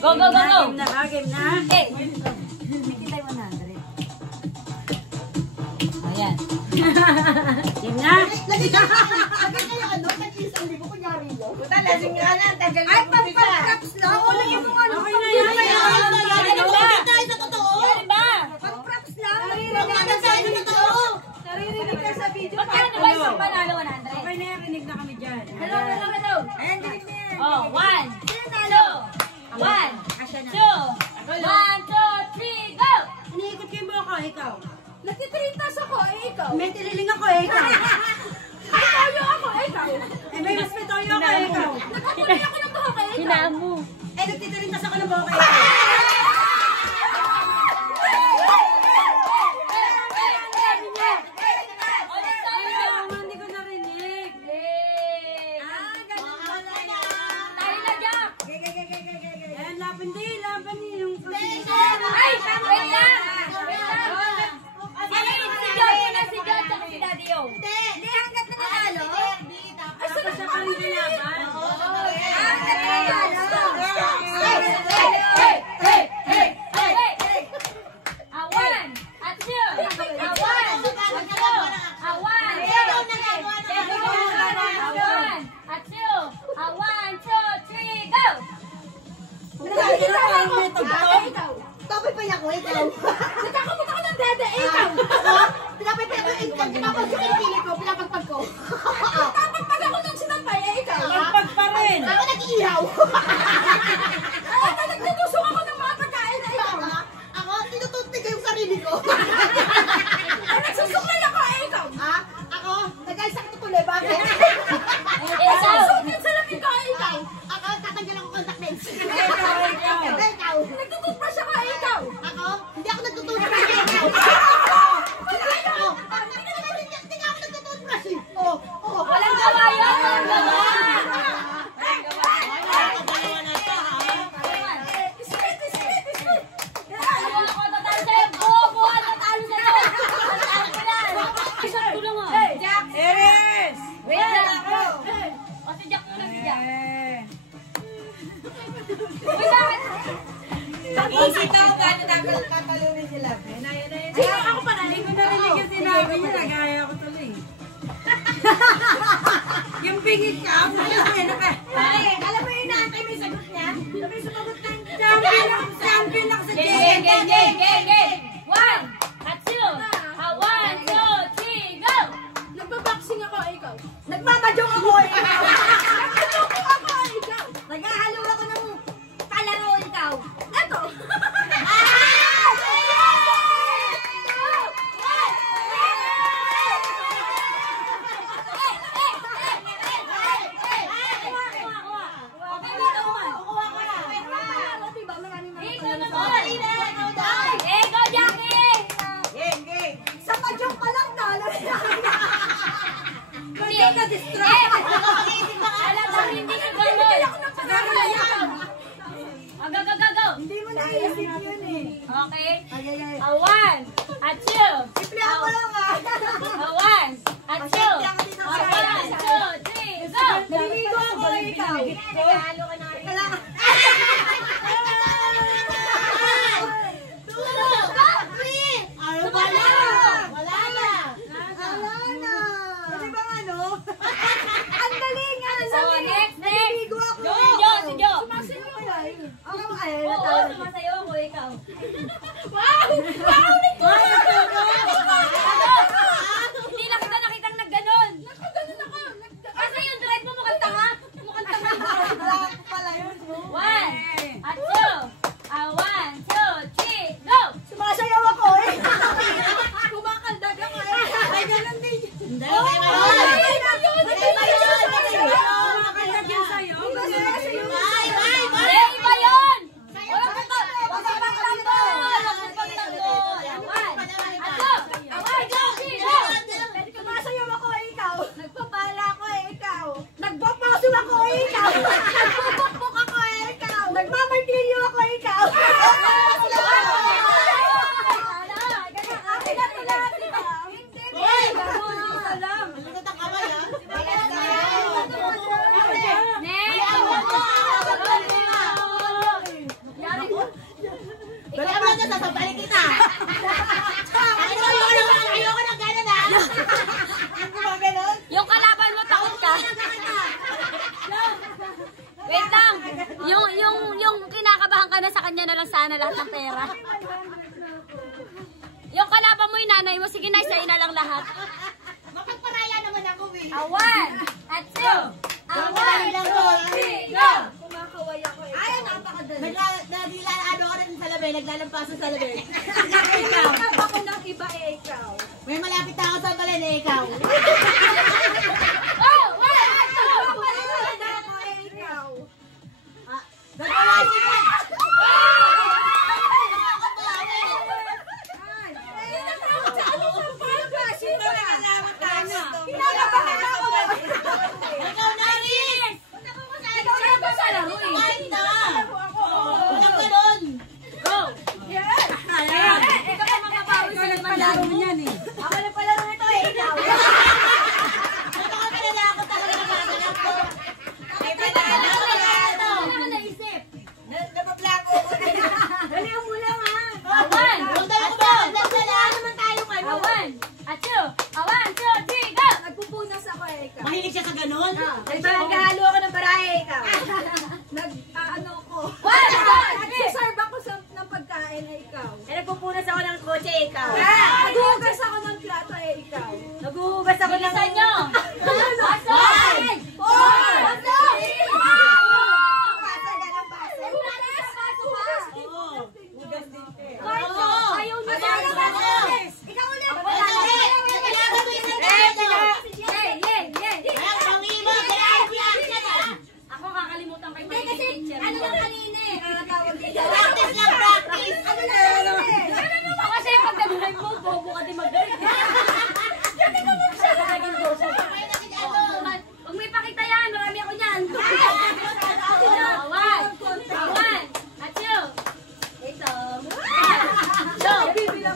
Go, go, go, go! Game na, game na. Okay. Nakikita mo na, Andre. Ayan. Game na. Lagi kayo ano, nag-isang libo kunyari yun. Puta, lasing nga na. Tagal Ay, pag-caps na. O, lagi mo ano. Okay na yan. Naririnig tayo sa totoo. Ano ba? Pag-caps lang. Naririnig tayo sa totoo. Naririnig ka sa video. Magkano ba isang panalo, 100? Okay na yan, rinig na kami dyan. Hello, hello, hello. Ayan, galing na yan. Oh, 1, 2, 1, 2, 1, 2, 3, go! Iniikot kayo mo ako, ikaw. Nagtitritas ako, ikaw. May tililing ako, ikaw. May toyo ako, ikaw. May mas may toyo ako, ikaw. Nagkakulay ako ng buhok, ikaw. Hinaan mo. Nagtitiritas ako ng buhok, ikaw. Hindi ko narinig. Ayan, laban din yung Ay, wait lang! Wait lang! Si George na, si George at si Daddy O. Hindi, hanggat nanalo. Ay, saan siya pa rin kalaban? Hanggat nanalo. Awan! At two! Awan! At two! Awan! Awan! At two! Awan, two, three, go! Nakikita ako. Ikaw. Tapos pa ako, ikaw. Nagkakamot ako ng dede, ikaw. Pinapay pa ako, ikaw. Pinapag ko yung pili ko, pinapagpag ko. Pinapagpag ako ng sinampay, ikaw. Pagpag pa rin. Ako nag-iihaw. Ay, nagtutusok ako ng mga pagkain na ikaw. Ako, tinutuntig ko yung sarili ko. Ay, nagsusuklay ako, ikaw. Ha? Ako, nag-ayos ako tutuloy, bakit? Ikaw! Sukin sa lamin ko, ikaw. Ako, tatanggal ako contact lens. Ikaw. Nagtututbrush ako, ikaw. Ako, hindi ako nagtututbrush, ikaw. Hindi nga ako nagtututbrush, eh. Walang gawa yun! Walang gawa! Ano ako tatalo sa'yo? Buo, tatalo sa'yo! Tatalo ko lang! Isang tulong mo! Eres! Wait lang ako! O si Jack muna, si Jack. Uy, bakit? Easy ka o gano'n dapat papalunin sila. Sino ako pa narinig ko narinig yung sinabi niya, nagaya ko tuloy. Yung pingit ka, Alam mo yung inaantay mo yung sagot niya? Sabi sumagot ng champion ako sa Game, game, game, game, game! 1, at 2, 1, 2, 3, go! Nagbaboxing ako, ikaw. Nagmamadyong ako, ikaw. Nagtutulong ako, ikaw. Naghahalo ako ng palaro, ikaw. Eto. Ikaw naman! Ikaw, Jackie! Sa madyong pa lang, talo. Madyong na-destroy! Alam mo, hindi ka gano'n! Go, go, go, go! Hindi mo naisip yun eh. Okay? Okay. 1, at 2, Simple ako lang ah. 1, at 2, 1, 2, 3, go! Naliligo ako, ikaw. Nagahalo ka na rin. Kailangan. Wala na. Kasi bang ano? Ang galing nga. So, next! Naliligo ako. Si Jo, si Jo! Sumasayo ko lang. Ako ay. Oo, sumasayo ako, ikaw. Wow! Hindi na kita nakitang nagganon. Nakaganon ako. Kasi yung drive mo mukhang tanga. Mukhang tanga. Black pala yun. 1, at 2, 1, 2, 3, go! Sumasayaw ako eh. Kumakaldag ako eh. Ay, ganun din. Hindi, Oh, okay na yun. ay, ganun. Okay na yun. kanya na lang sana lahat ng pera. Yung kalaban mo yung nanay mo, sige na, sa'yo na lang lahat. Makagparaya naman ako eh. One, at two. One, two, three, go! Kumakaway ako eh. Ay, napakadali. Ano ka rin sa labi, naglalampaso sa labi. Nagkakap ako ng iba eh, ikaw. May malapit na ako sa balin eh, ikaw. Oh, one, two. Ako eh, ikaw. Nagawa siya. Ikaw na rin. Ikaw na ba sa laro eh? Kumain na. Walang ganun. Go! Ayan. Ikaw pa makabawi sa limang Palaro laro. niyan eh. Ako na palaro nito eh, ikaw. Ito ka pinala ako talaga nagaganap ko. Ay, panalo. Ano naman naisip? Nabablako ko na. Dali mo lang ha. One, Huwag tayo ba? Nagdala naman tayong ano. one, at two. One, two, three, go! Nagpupunas ako eh, ikaw. Mahilig siya sa ganun? Naghahalo ako ng barahe, ikaw. Nag-ano ko. One, two, three. Nagsiserve ako ng pagkain eh, ikaw. Nagpupunas ako ng kotse, ikaw. Naghugas ako ng plato eh, ikaw. Naghuhugas ako ng... Bilisan nyo! Pasok! Four! Ayaw nyo na! Ikaw ulit. Ako kakalimutan kayo may teacher. Ano lang kanina eh? Practice lang, practice. Ano lang? Kasi pag nag-live mo, bobo ka din mag-live. Siya ka naging bobo. Huwag mo ipakita yan, marami ako yan. One, at two. Ito.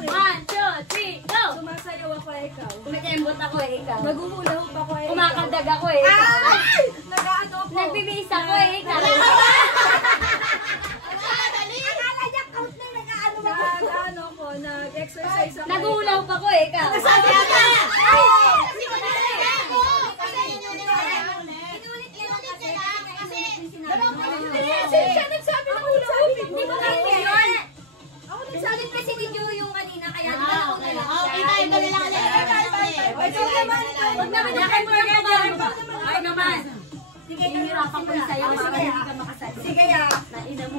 One, two, three, go! Sumasayaw ako eh, ikaw. Kumikembot ako eh, ikaw. Naguhulahop ako eh, ikaw. Kumakandag ako eh, ikaw. Nag-ano ako. Nagbibihis ako eh, ikaw. Nag-ano ako, nag-exercise ako. Naguhulaw pa ko eh, ikaw. Siya nagsabi ng hulahop. Hindi ko kayo yun. Ako Sabi kasi video yung kanina, kaya Ah, okay. Okay, tayo dali lang ulit. Huwag naman yung kayo Ay naman. Sige, hinirapan ko na sa'yo para hindi ka makasali. Sige ya. Naina mo.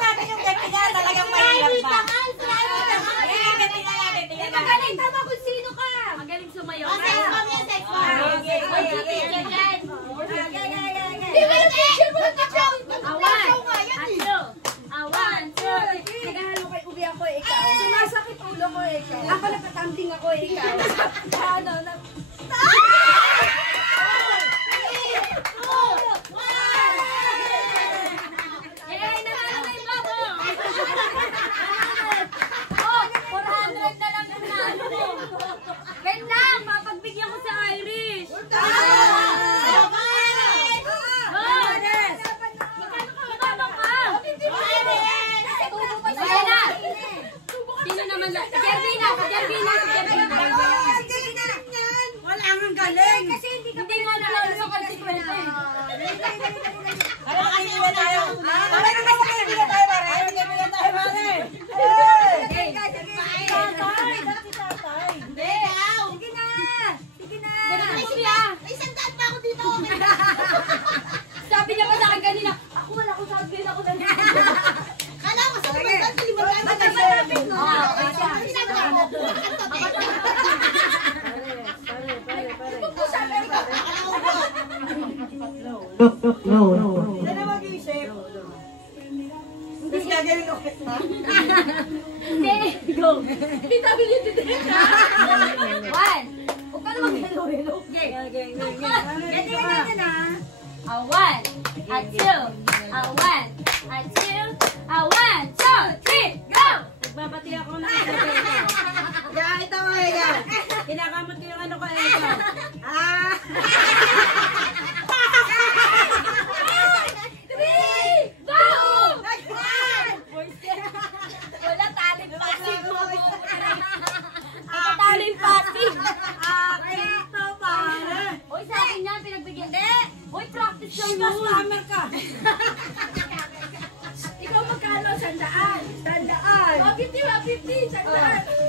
natin yung gatinga. Talagang mahirap ba? Magaling, tama kung sino ka. Magaling sumayaw. What's the picture dyan? One, two, three. Nagahalo kay Ubi ako eh, ikaw. Sumasakit ulo ko eh, ikaw. Ako nagtatambling ako eh, ikaw. Ano, Yay, nanalo na yung babo. Oh, 400 na lang yung naano mo. Wait lang, mapagbigyan ko sa Irish. Sino naman na? Si Jervina, si Jervina, si Jervina. wala ang galing. Hindi mo na lang sa konsekwente. Para makasiwan tayo. Para makasiwan tayo, pare. Magkaibigan tayo, pare. Sabi niya pa sa akin kanina, ako wala ko sabi din ako na niya. Sana mag-isip. Hindi gagaling ako. Hindi, go. One. Huwag ka naman hello-hello. One, a two, a one, a two, a one, two, three, go! Nagbabati ako ng ito. Ito mo, ikaw. Kinakamot ko yung ano ko eh, ikaw. Three, go! Wala talent passing. Ito talent passing. Ito, pare. Uy, sa akin yan, pinagbigyan. Uy, ikaw yun. Customer ka. Ikaw magkano? 100. 100. O, 50, 150. 100.